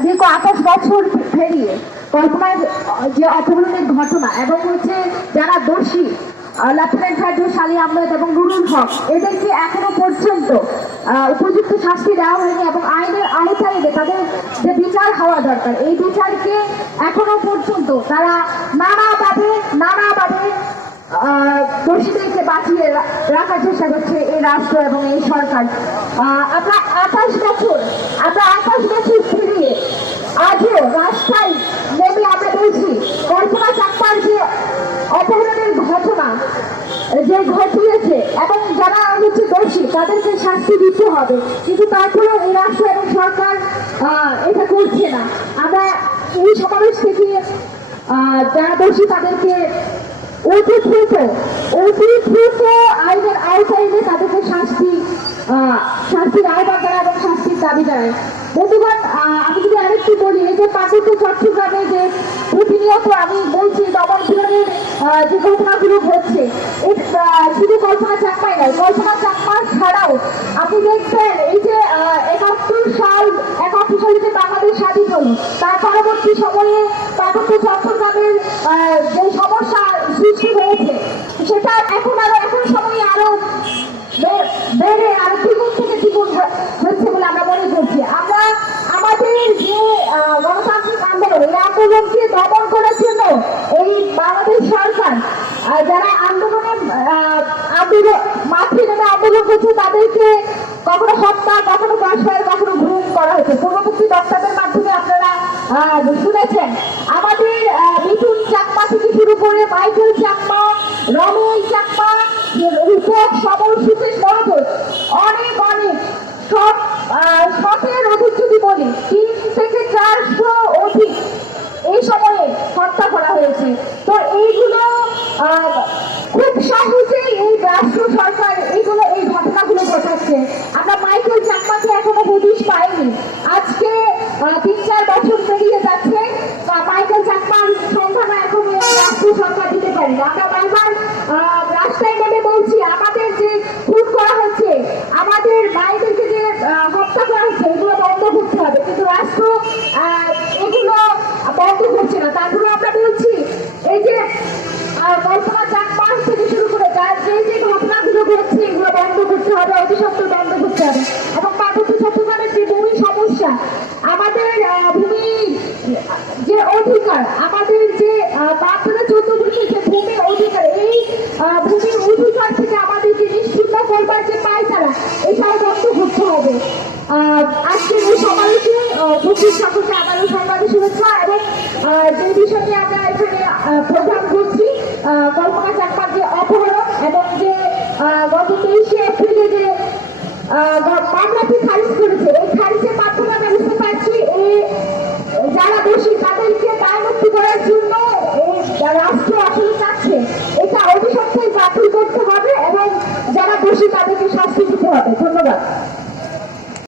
দীর্ঘ আঠাশ বছর পেরিয়ে কল্পনায় যে অপহরণের ঘটনা এবং হচ্ছে যারা দোষী লেফটেন্যান্ট ফেডারেল সালি আহমেদ এবং নুরুল হক এদেরকে এখনও পর্যন্ত উপযুক্ত শাস্তি দেওয়া হয়নি এবং আইনের আওতায় এনে তাদের যে বিচার হওয়া দরকার এই বিচারকে এখনও পর্যন্ত তারা নানাভাবে নানাভাবে আহ, দোষীদেরকে বাঁচিয়ে রাখার চেষ্টা করছে এই রাষ্ট্র এবং এই সরকার। আমরা আঠাশ বছর আমরা আঠাশ বছর ফিরিয়ে আজও রাস্তায় নেমে আমরা বলছি কল্পনা চাকমার যে অপহরণের ঘটনা, যে ঘটিয়েছে, এবং যারা হচ্ছে দোষী, তাদেরকে শাস্তি দিতে হবে। কিন্তু তারপরেও এই রাষ্ট্র এবং সরকার এটা করছে না। আমরা এই সমাবেশ থেকে যারা দোষী, তাদেরকে অতি অতি দ্রুত আইনের আওতায় এনে তাদেরকে শাস্তি শাস্তির আহ্বান করা এবং শাস্তির দাবি জানায়। বন্ধুগণ আমি যদি আরেকটু বলি, এই যে পার্বত্য চট্টগ্রামে যে প্রতিনিয়ত আমি বলছি, দমন পীড়নের যে ঘটনাগুলো ঘটছে শুধু কল্পনা চাকমাই নয় কল্পনা চাকমা ছাড়াও আপনি দেখবেন এই যে একাত্তর সাল, একাত্তর সালে যে বাংলাদেশ স্বাধীন হলো, তার পরবর্তী সময়ে পার্বত্য চট্টগ্রামের যে সমস্যা সৃষ্টি হয়েছে সেটা এখন আরও এখন সময়ে আরও বেড়ে আরও দ্বিগুণ থেকে দ্বিগুণ হচ্ছে বলে আমরা মনে করছি। আমরা আমাদের যে গণতান্ত্রিক আন্দোলন, এই আন্দোলনকে দমন করার জন্য এই বাংলাদেশ সরকার যারা আন্দোলনে আন্দোলন, মাঠে নেমে আন্দোলন করছে, তাদেরকে কখনো হত্যা, কখনো বয়স্কার কখনো ঘুম করা হয়েছে। পূর্ববর্তী বক্তাদের মাধ্যমে আপনারা শুনেছেন। আমাদের মিঠুন চাকমা থেকে শুরু করে মাইকেল চাকমা শতের অধিক যদি বলি তিন থেকে চারশো অধিক এই সময়ে হত্যা করা হয়েছে। তো এইগুলো খুব সহজেই এই রাষ্ট্র সরকার এইগুলো, এই ঘটনাগুলো ঘটাচ্ছে আমরা মাইকেল চাকমাকে এখনও হদিশ পাইনি আজকে আহ, তিন চার বছর পেরিয়ে যাচ্ছে বা মাইকেল চাকমার সন্ধান এখন এই রাষ্ট্র সরকার দিতে পারি না। আমরা বারবার আহ, রাস্তায় নেমে বলছি আমাদের যে খুন করা হচ্ছে আমাদের মায়েদেরকে যে আহ, হত্যা করা হচ্ছে এগুলো বন্ধ করতে হবে কিন্তু রাষ্ট্র আহ, এগুলো বন্ধ করছে না তারপরে আমরা বলছি এই যে আহ, কল্পনা চাকমা থেকে শুরু করে যার যে যে ঘটনাগুলো ঘটছে এগুলো বন্ধ করতে হবে অতি সত্ত্বর বন্ধ করতে হবে এবং পার্বত্য চট্টগ্রামের যে ভূমি সমস্যা আমাদের ভূমি যে অধিকার আমাদের যে বাচ্চারা চোদ্দ বছর যে ভূমি অধিকার এই ভূমির অধিকার থেকে আমাদেরকে নিশ্চিত করবার যে পায়তারা এটাও বন্ধ করতে হবে। আজকের এই সমাবেশে উপস্থিত সকলকে আবারও সংবাদে শুভেচ্ছা এবং যে বিষয়টি আমরা এখানে আহ, প্রদান করছি কল্পনা চাকমার যে অপহরণ এবং যে গত তেইশে এপ্রিলে যে মামলাটি খারিজ করেছে